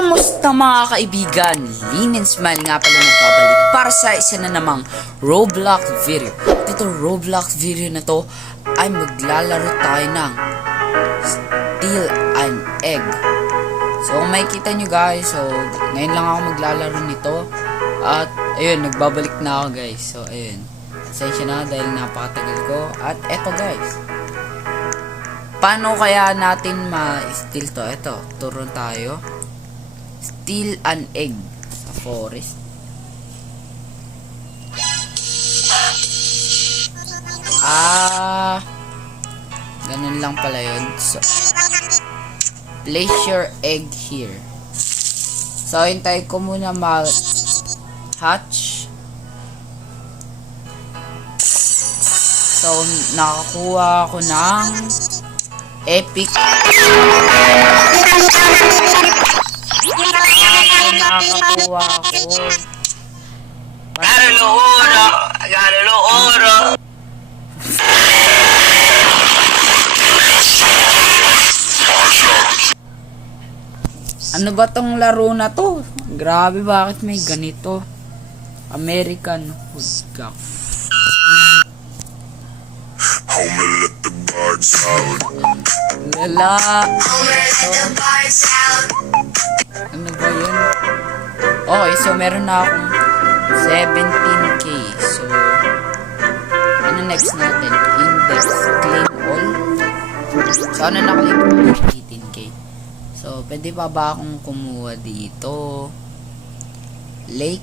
Kamusta mga kaibigan? Linen Smile nga pala nagbabalik para sa isa na namang Roblox video. Dito Roblox video na to ay maglalaro tayo ng Steal an Egg. So kung makikita nyo guys, so ngayon lang ako maglalaro nito. At ayun, nagbabalik na ako guys. So ayun, pasensya na dahil napakatagal ko. At eto guys, paano kaya natin ma-steal to? Eto, turon tayo. Steal an egg sa forest. Ganun lang pala yun. So, place your egg here. So, hintay ko muna hatch. So, nakakuha ako ng epic. Nakakakuha ako. Garalo oro. Ano ba tong laro na to? Grabe, bakit may ganito? American Hoodgap. Lala. Ano ba yun? Okay, so meron na akong 17k. So, ano next natin? Index, claim all. So, ano na-claim ko? 18k. So, pwede pa ba akong kumuha dito? Lake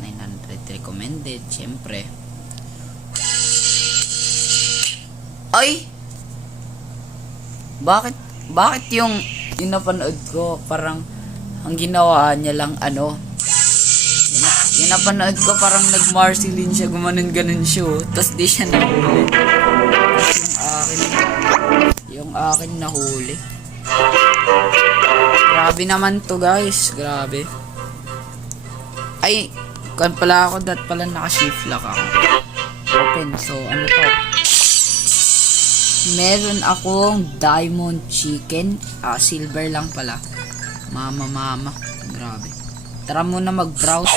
900 recommended, syempre. Ay! Bakit yung napanood ko parang ang ginawa niya lang yung napanood ko parang nag-Marceline siya, gumanon-ganon siya, tapos di siya nahuli. Yung akin nahuli. Grabe naman to guys, grabe. Ay, kan pala ako, dat pala naka-shift lock ako. Open, so ano to? Meron akong diamond chicken. Silver lang pala. Mama. Grabe. Tara muna mag-browse.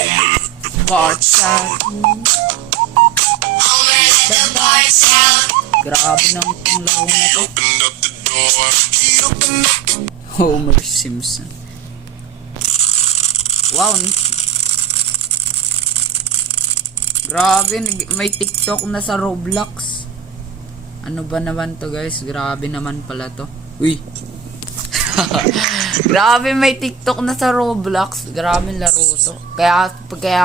Grabe nang itong laro na to. Homer Simpson. Wow. Grabe, may TikTok na sa Roblox. Ano ba naman to guys? Grabe naman pala to. Uy! Grabe, may TikTok na sa Roblox. Grabe laro to. Kaya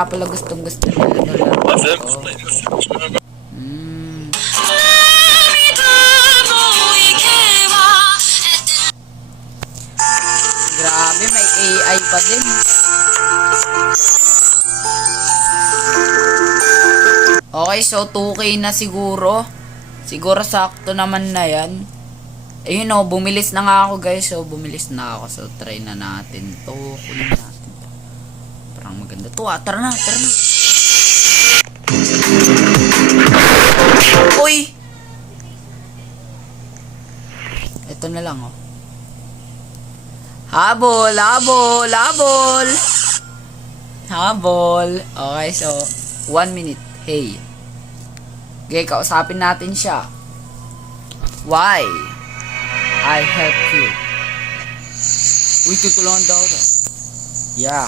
pala gustong gusto nila na laro to. Grabe, may AI pa din. Okay, so 2k na siguro. Siguro sakto naman na yan. Ayun o, bumilis na nga ako guys. So, bumilis na ako. So, try na natin to. Kunin natin to. Parang maganda to. Tara na. Uy! Ito na lang oh. Habol. Okay, so 1 minute. Hey. Okay, kausapin natin siya. Why? I help you. Uy, tutulungan daw to. Yeah.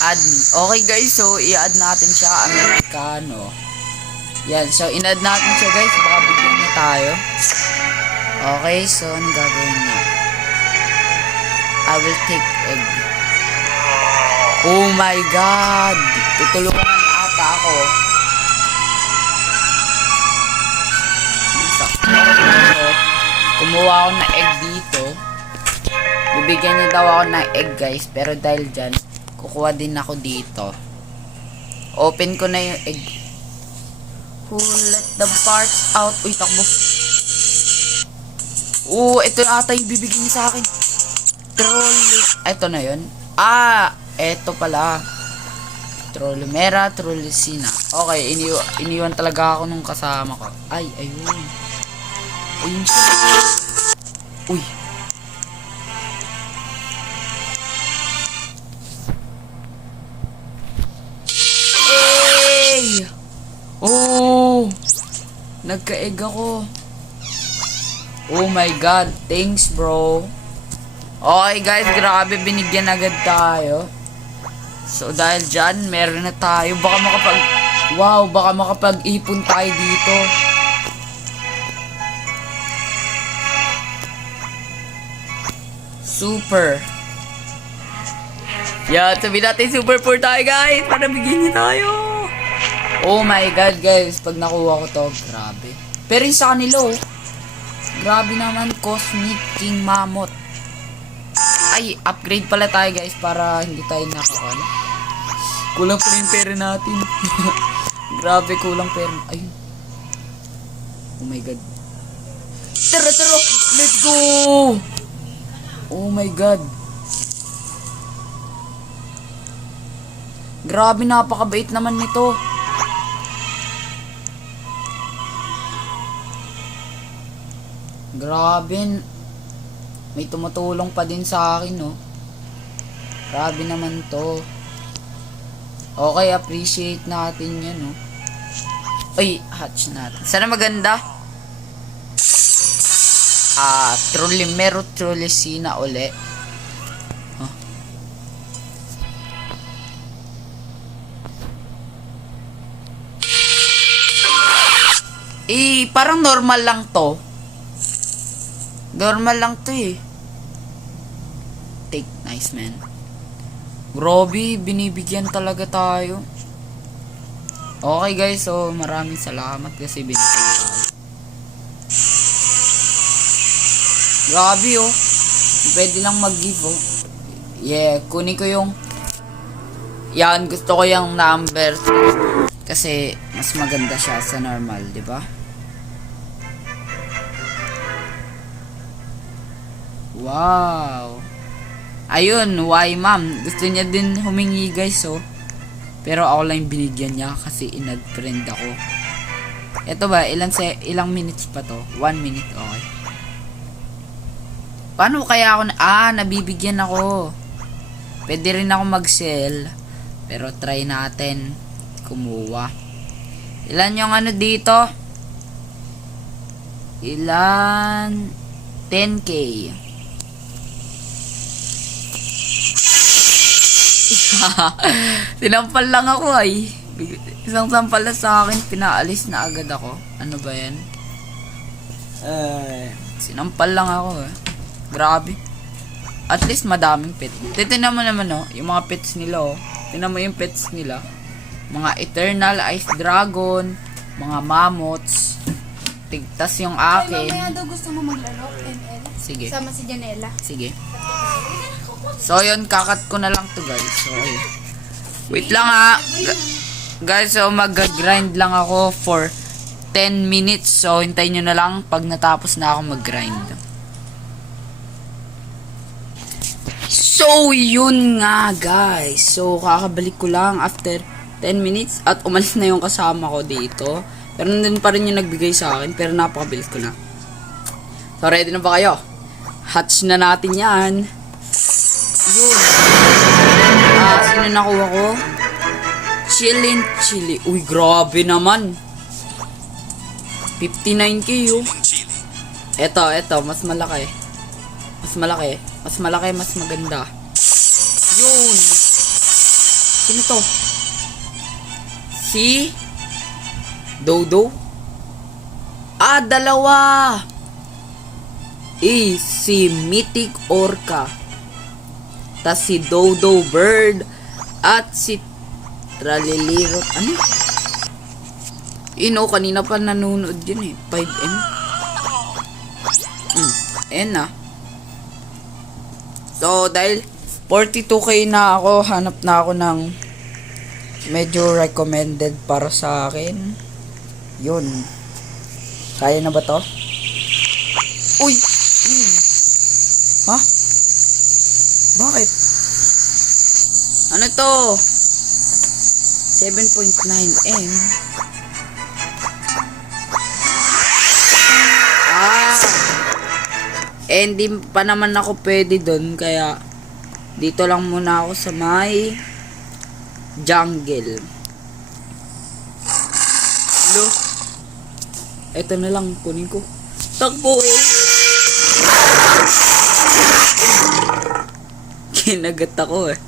Add me. Okay guys, so i-add natin siya. Amerikano. Yan, so in-add natin siya guys. Baka bigyan na tayo. Okay, so anong gagawin na? I will take egg. Oh my god! Tutulungan ata ako. Kumuha ako ng egg dito. Bibigyan niya daw ako ng egg guys. Pero dahil dyan, kukuha din ako dito. Open ko na yung egg. Who let the parts out? Uy, takbo. Ito ata yung bibigyan niya sa akin. Trolley. Ito na yun. Eto pala. Trollumera, Trollicina. Okay, iniwan talaga ako nung kasama ko. Ay, ayun. Ayun siya. Uy. Hey! Oh! Nagka-egg ako. Oh my god. Thanks, bro. Okay, guys. Grabe, binigyan agad tayo. So, dahil dyan, meron na tayo. Baka makapag-ipon tayo dito. Super. Yeah, sabi natin super 4 tayo, guys. Para bigyan niyo tayo. Oh my god, guys. Pag nakuha ko to, grabe. Pero yung sa kanila, oh. Grabe naman, Cosmic King Mammoth. Ay, upgrade pala tayo, guys, para hindi tayo nakakala. Kulang pa rin pera natin. Grabe, kulang pera. Ayun. Oh my god. Tara! Let's go! Oh my god. Grabe, napakabait naman nito. Grabe. May tumutulong pa din sa akin, no. Grabe naman to. Okay, appreciate natin yan, no. Ay, hatch natin. Sana maganda. Trollicina uli. Huh? Parang normal lang to. Normal lang to eh. Take, nice man. Grabe, binibigyan talaga tayo. Okay guys, so maraming salamat kasi binigyan tayo. Grabe oh. Pwede lang mag-give oh. Yeah, kunin ko yung yan, gusto ko yung number kasi mas maganda siya sa normal, di ba? Wow. Ayun, why ma'am? Gusto niya din humingi guys oh. Pero ako lang binigyan niya kasi inad-friend ako. Ito ba, ilang minutes pa to? 1 minute, okay. Paano kaya ako nabibigyan ako? Pwede rin ako mag-sell. Pero try natin kumuha. Ilan yung ano dito? Ilan? 10k. Sinampal lang ako ay. Isang sampal na sa akin, pinaalis na agad ako. Ano ba yan? Sinampal lang ako eh. Grabe. At least madaming pet. Titignan mo naman oh, yung mga pets nila oh. Tingnan mo yung pets nila. Mga Eternal Ice Dragon, mga mammoths. Tigtas yung akin. Ay, mamaya daw gusto mo maglaro, ML. Sige. Sama si Janela. Sige. So yun, kakat ko na lang to guys. So ayun. Wait lang ha. Guys, so mag-grind lang ako for 10 minutes. So hintayin nyo na lang pag natapos na ako mag-grind. So yun nga guys. So kakabalik ko lang after 10 minutes at umalis na yung kasama ko dito. Pero nandun pa rin yung nagbigay sa akin. Pero napakabilis ko na. So ready na ba kayo? Hatch na natin yan. Yun. Sino nakuha ko? Chillin' Chili. Uy, grabe naman. 59k yun. Eto, mas malaki. Mas maganda. Yun. Sino to? Si Dodo? Dalawa. Si Mythic Orca. Tas si Dodo Bird. At si Tralilirot. Ano? Kanina pa nanonood yun eh. 5M. Ayan na. So, dahil 42k na ako, hanap na ako ng medyo recommended para sa akin. Yun. Kaya na ba to? Uy! Ha? Bakit? Ano to? 7.9M. Eh, hindi pa naman ako pwede doon, kaya dito lang muna ako sa may jungle. Hello? Ito na lang, kunin ko. Takbo! Kinagat ako eh.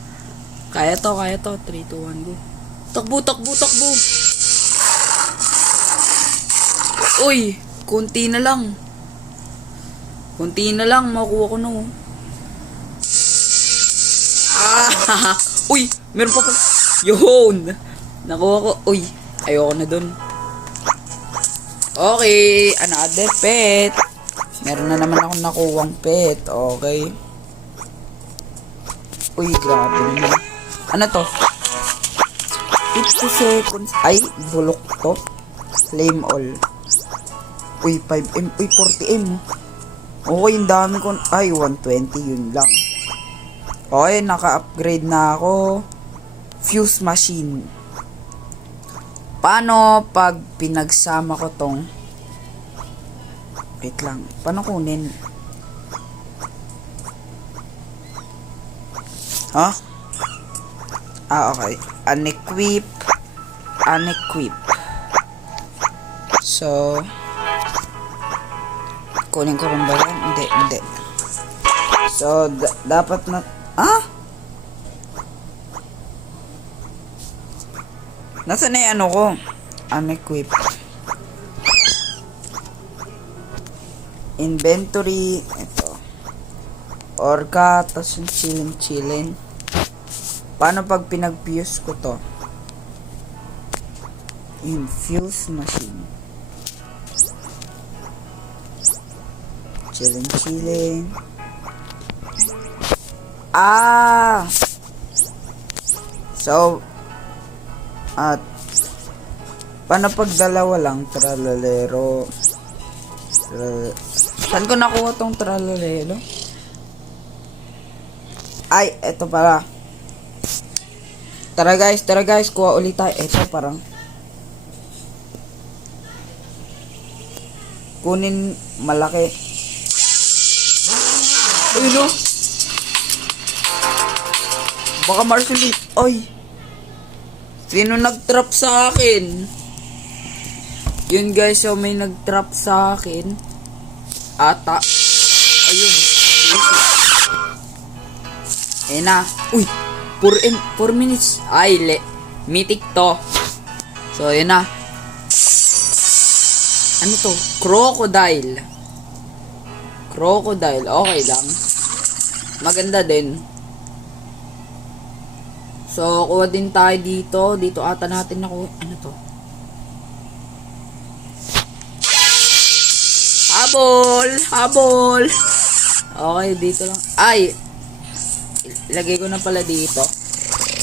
Kaya to. 3, 2, 1, go. Takbo! Uy! Kunti na lang, makuha ko na oh. Ah! Uy! Meron pa pa. Yun! Nakuha ko. Uy! Ayoko na dun. Okay, another pet. Meron na naman akong nakuwang pet. Okay. Uy, grabe naman. Ano to? 50 seconds. Ay, bulok to. Flame all. Uy, 5M. Uy, 40M. Okay, yung dami ko. Ay, 120. Yun lang. Okay, naka-upgrade na ako. Fuse machine. Paano pag pinagsama ko tong... Wait lang. Paano kunin? Huh? Okay. Unequip. So, kunin ko rin ba yan? Hindi. So, dapat na... Nasaan na yung ano ko? Unequip. Inventory. Ito. Orca. Tapos yung chillin. Paano pag pinag-fuse ko to? Infuse machine. Chillin. So, at paano pag dalawa lang? Tralalero. Saan ko nakuha tong tralalero? Ay, eto pala. Tara guys, kuha ulit tayo. Eto parang kunin malaki. Uy no. Baka Marceline. Ay. Sino nag-trap sa akin? Yun guys, so may nag-trap sa akin. Ata. Ayun. Na. Uy. 4 minutes. Ay, mythic to. So, yun na. Ano to? Crocodile. Okay lang. Maganda din. So, kuha din tayo dito. Dito ata natin nakuha. Ano to? Habol! Okay, dito lang. Ay! Ilagay ko na pala dito.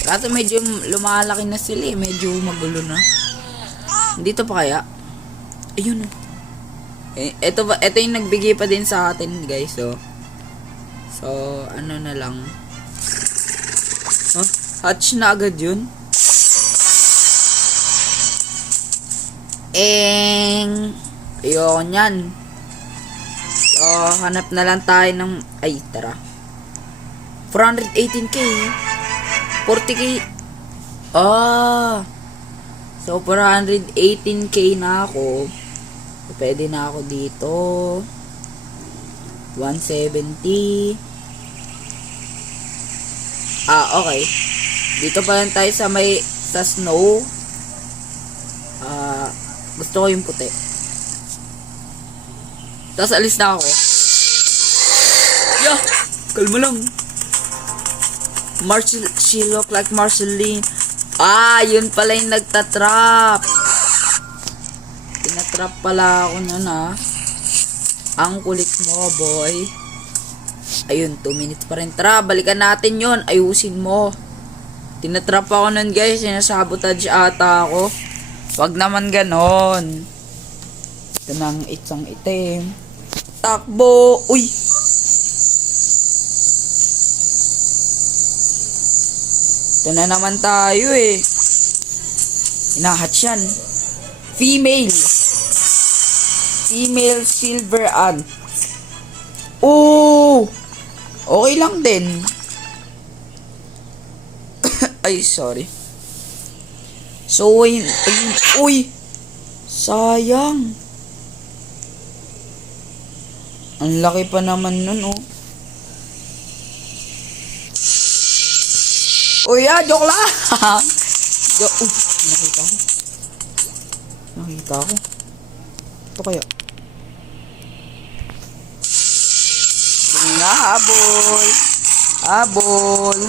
Kaso medyo lumalaki na sila eh. Medyo magulo na. Dito pa kaya? Ayun. Ito yung nagbigay pa din sa atin guys. So, ano na lang. Huh? Hatch na agad yun. Ayoko nyan. So, hanap na lang tayo ng... Ay, tara. 418k. 40k. So, 418k na ako. So, pwede na ako dito. 170. Okay. Dito pa lang tayo sa snow. Gusto ko yung puti. Tapos alis na ako. Yeah! Kalma lang. She look like Marceline. Yun pala yung nagtatrap. Tinatrap pala ako nun Ang kulit mo, boy. Ayun, 2 minutes pa rin. Tara, balikan natin yun. Ayusin mo. Tinatrap ako nun, guys. Sinasabotage ata ako. Wag naman ganon. Ito nang isang itim. Takbo! Uy! Ito na naman tayo eh. Inahatch yan. Female silver ant. Okay lang din. Ay, sorry. So, ayun, uy! Sayang. Ang laki pa naman nun, oh. Uy, joke lang! Uy, nakita ko. Nakita ko. Ito kaya. Sige nga, habol. Habol.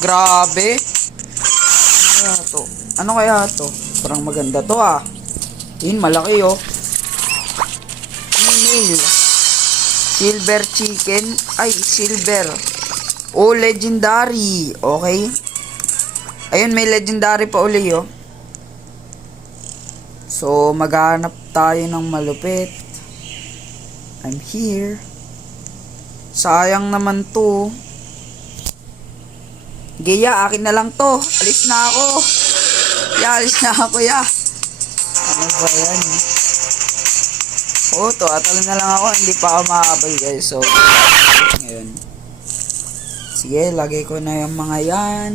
Grabe. Ano kaya to? Ano kaya to? Parang maganda to, ah. Yun, malaki, oh. Email. Silver chicken. Ay, silver. Oh, legendary. Okay. Ayun, may legendary pa uli, oh. So, maghanap tayo ng malupit. I'm here. Sayang naman to. Gaya, akin na lang to. Alis na ako. Alis na ako, Ano ba yan? Oh, to, atalo na lang ako. Hindi pa ako makakabal, guys. So, ngayon. Sige, lagay ko na yung mga yan.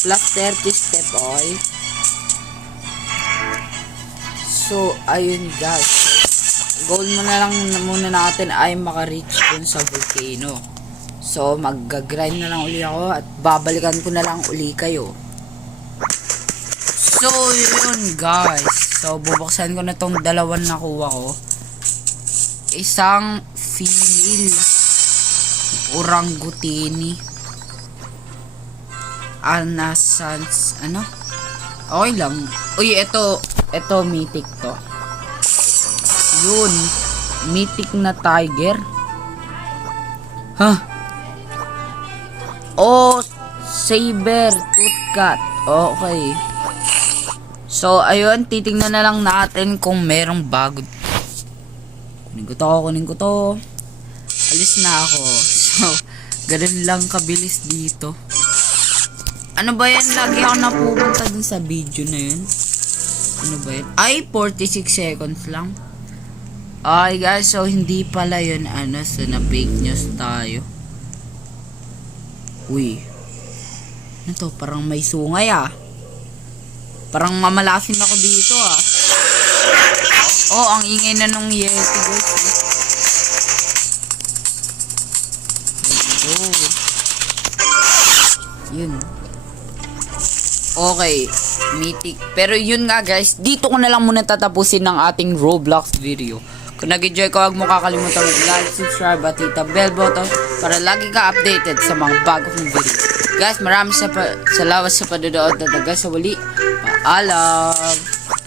Plus 30 step oil. So, ayun guys. So, goal muna natin ay maka-reach dun sa volcano. So, mag-grind na lang uli ako at babalikan ko na lang uli kayo. So, yun guys. So, bubuksan ko na tong dalawang nakuha ko. Isang female orangutini. Anasans, ano? Okay lang. Uy, ito mythic to. Yun. Mythic na tiger. Huh? Oh, saber tooth cat. Okay. So, ayun, titingnan na lang natin kung merong bago. Kunin ko to. Alis na ako. So, ganun lang kabilis dito. Ano ba yan? Lagi ako napupunta dun sa video na yun. Ano ba yan? Ay, 46 seconds lang. Okay guys, so hindi pala yun so na fake news tayo. Uy. Ano to? Parang may sungay Parang mamalasin ako dito Oh, ang ingay na nung Yeti guys. Oh. Yun. Okay, mythic. Pero yun nga guys, dito ko na lang muna tatapusin ng ating Roblox video. Kung nag-enjoy ka, huwag mo kakalimutan mag-like, subscribe at hit the bell button para lagi ka updated sa mga bago kong video. Guys, maraming salamat sa panonood at hanggang sa muli. Paalam!